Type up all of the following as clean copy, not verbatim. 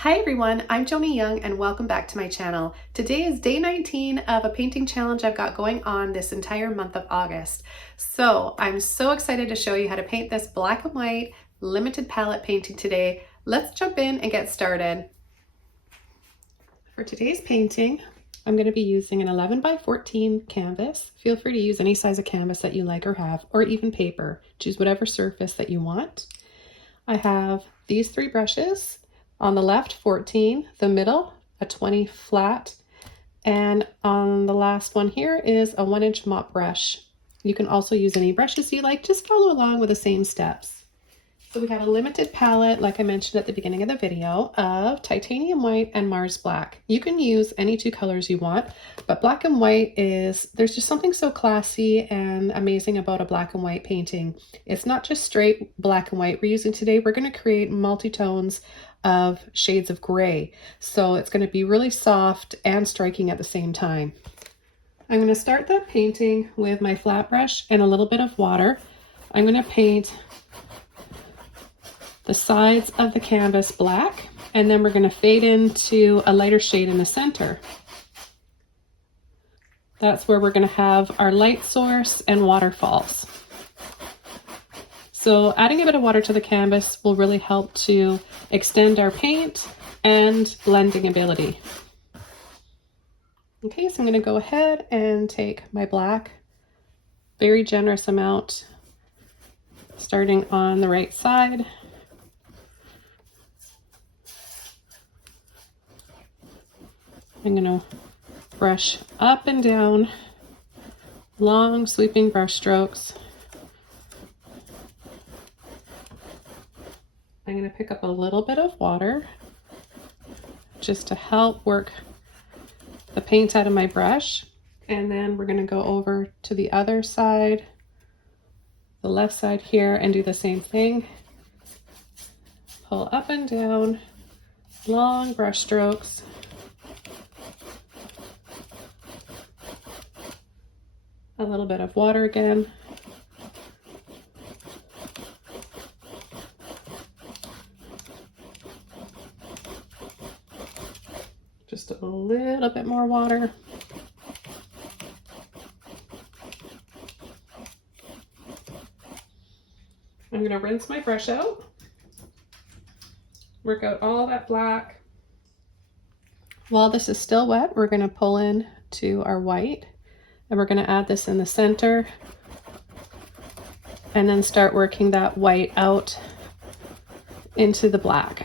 Hi everyone, I'm Joni Young and welcome back to my channel. Today is day 19 of a painting challenge I've got going on this entire month of August. So I'm so excited to show you how to paint this black and white limited palette painting today. Let's jump in and get started. For today's painting, I'm going to be using an 11 by 14 canvas. Feel free to use any size of canvas that you like or have, or even paper. Choose whatever surface that you want. I have these three brushes. On the left, 14, the middle, a 20 flat, and on the last one here is a 1-inch mop brush. You can also use any brushes you like, just follow along with the same steps. So we have a limited palette, like I mentioned at the beginning of the video, of titanium white and Mars black. You can use any two colors you want, but black and white there's just something so classy and amazing about a black and white painting. It's not just straight black and white we're using today. We're going to create multi-tones of shades of gray. So it's going to be really soft and striking at the same time. I'm going to start the painting with my flat brush and a little bit of water. I'm going to paint the sides of the canvas black, and then we're going to fade into a lighter shade in the center. That's where we're going to have our light source and waterfalls. So adding a bit of water to the canvas will really help to extend our paint and blending ability. Okay, so I'm going to go ahead and take my black, very generous amount, starting on the right side. I'm going to brush up and down, long sweeping brush strokes. I'm going to pick up a little bit of water just to help work the paint out of my brush. And then we're going to go over to the other side, the left side here, and do the same thing. Pull up and down, long brush strokes. A little bit of water again. Just a little bit more water. I'm going to rinse my brush out. Work out all that black. While this is still wet, we're going to pull in to our white. And we're going to add this in the center and then start working that white out into the black.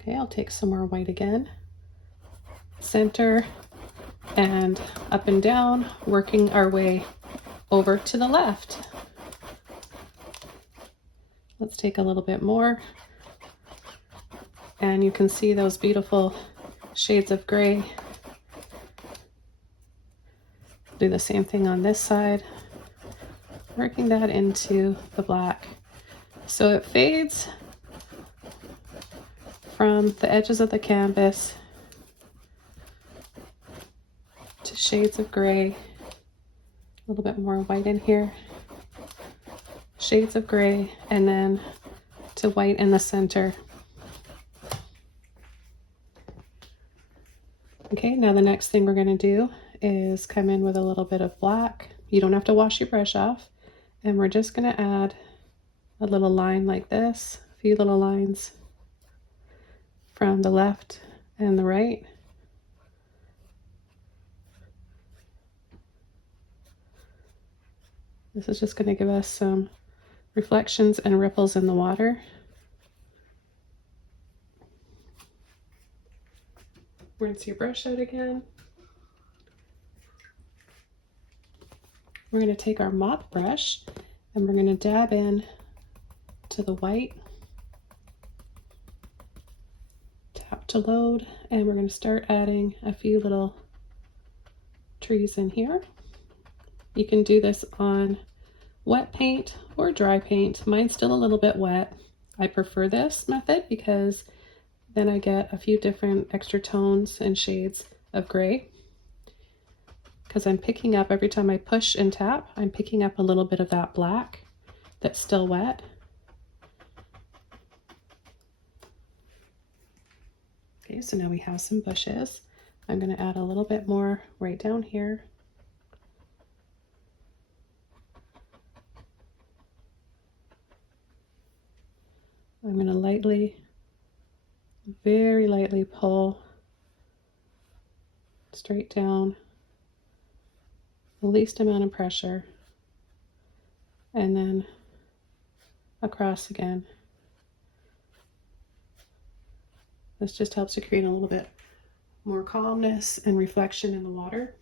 Okay, I'll take some more white again. Center and up and down, working our way over to the left. Let's take a little bit more. And you can see those beautiful shades of gray. Do the same thing on this side, working that into the black. So it fades from the edges of the canvas to shades of gray. A little bit more white in here. Shades of gray, and then to white in the center. Okay, now the next thing we're going to do is come in with a little bit of black. You don't have to wash your brush off. And we're just going to add a little line like this, a few little lines from the left and the right. This is just going to give us some reflections and ripples in the water. Rinse your brush out again. We're going to take our mop brush and we're going to dab in to the white. Tap to load, and we're going to start adding a few little trees in here. You can do this on wet paint or dry paint. Mine's still a little bit wet. I prefer this method because then I get a few different extra tones and shades of gray. Because I'm picking up, every time I push and tap, I'm picking up a little bit of that black. that's still wet. Okay, so now we have some bushes. I'm going to add a little bit more right down here. I'm going to lightly, very lightly pull straight down, the least amount of pressure, and then across again. This just helps to create a little bit more calmness and reflection in the water.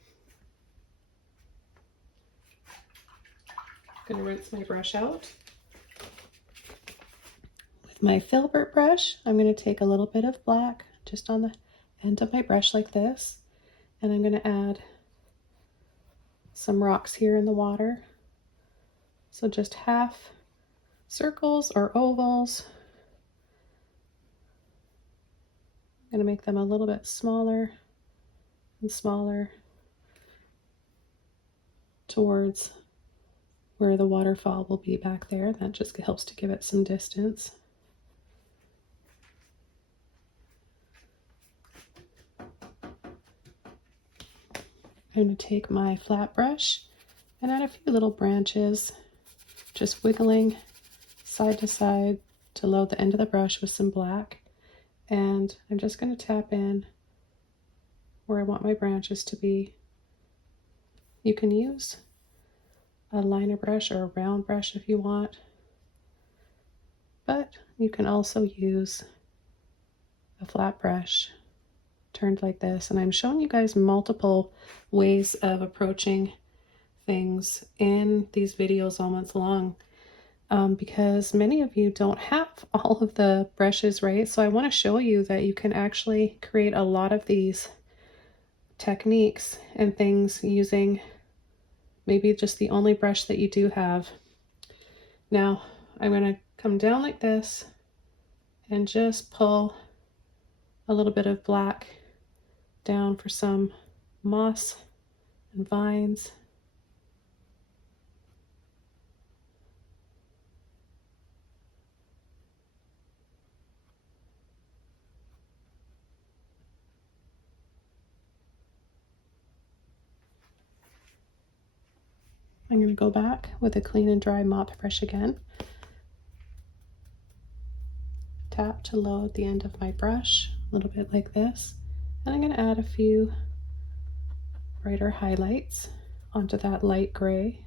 I'm going to rinse my brush out. With my filbert brush, I'm going to take a little bit of black just on the end of my brush like this, and I'm going to add some rocks here in the water. So just half circles or ovals. I'm going to make them a little bit smaller and smaller towards where the waterfall will be back there. That just helps to give it some distance. I'm going to take my flat brush and add a few little branches, just wiggling side to side to load the end of the brush with some black. And I'm just going to tap in where I want my branches to be. You can use a liner brush or a round brush if you want, but you can also use a flat brush turned like this. And I'm showing you guys multiple ways of approaching things in these videos all month long, because many of you don't have all of the brushes, right? So I want to show you that you can actually create a lot of these techniques and things using maybe just the only brush that you do have. Now I'm going to come down like this and just pull a little bit of black down for some moss and vines. I'm going to go back with a clean and dry mop brush again. Tap to load the end of my brush, a little bit like this. And I'm going to add a few brighter highlights onto that light gray.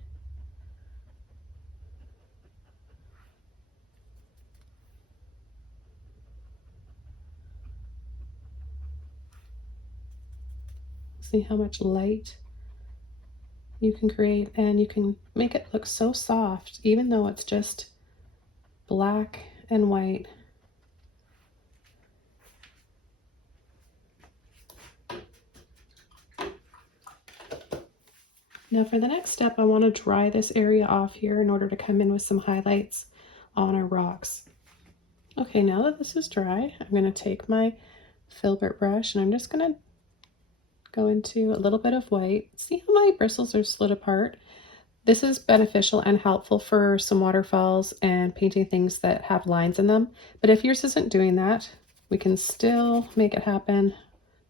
See how much light you can create, and you can make it look so soft even though it's just black and white. Now for the next step, I want to dry this area off here in order to come in with some highlights on our rocks. Okay, now that this is dry, I'm going to take my filbert brush and I'm just going to go into a little bit of white. See how my bristles are split apart? This is beneficial and helpful for some waterfalls and painting things that have lines in them. But if yours isn't doing that, we can still make it happen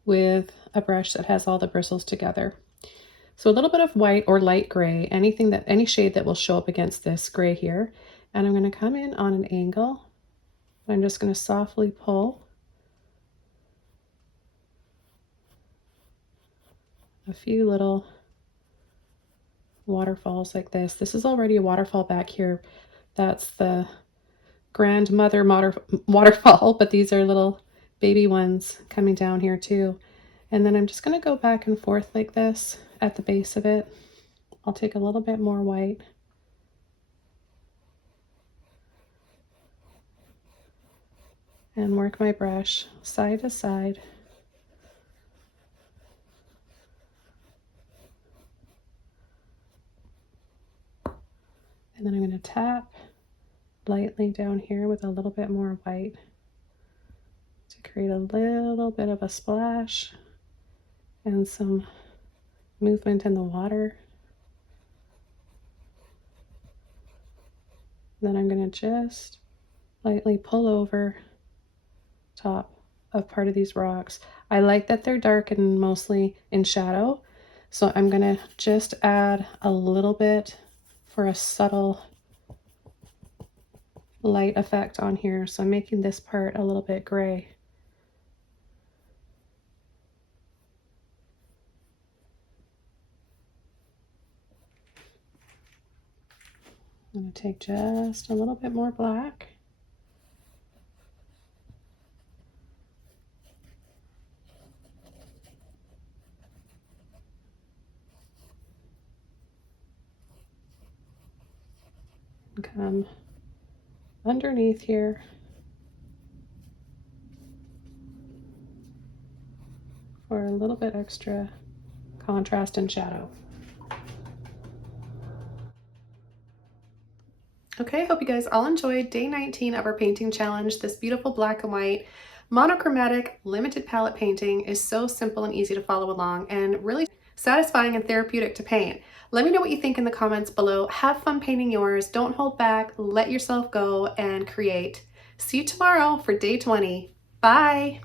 with a brush that has all the bristles together. So a little bit of white or light gray, any shade that will show up against this gray here. And I'm going to come in on an angle. I'm just going to softly pull a few little waterfalls like this. This is already a waterfall back here. That's the grandmother waterfall, but these are little baby ones coming down here too. And then I'm just going to go back and forth like this at the base of it. I'll take a little bit more white. And work my brush side to side. And then I'm going to tap lightly down here with a little bit more white to create a little bit of a splash and some movement in the water. Then I'm going to just lightly pull over top of part of these rocks. I like that they're dark and mostly in shadow, so I'm going to just add a little bit for a subtle light effect on here. So I'm making this part a little bit gray. I'm going to take just a little bit more black. And come underneath here for a little bit extra contrast and shadow. Okay, I hope you guys all enjoyed day 19 of our painting challenge. This beautiful black and white monochromatic limited palette painting is so simple and easy to follow along and really satisfying and therapeutic to paint. Let me know what you think in the comments below. Have fun painting yours. Don't hold back. Let yourself go and create. See you tomorrow for day 20. Bye.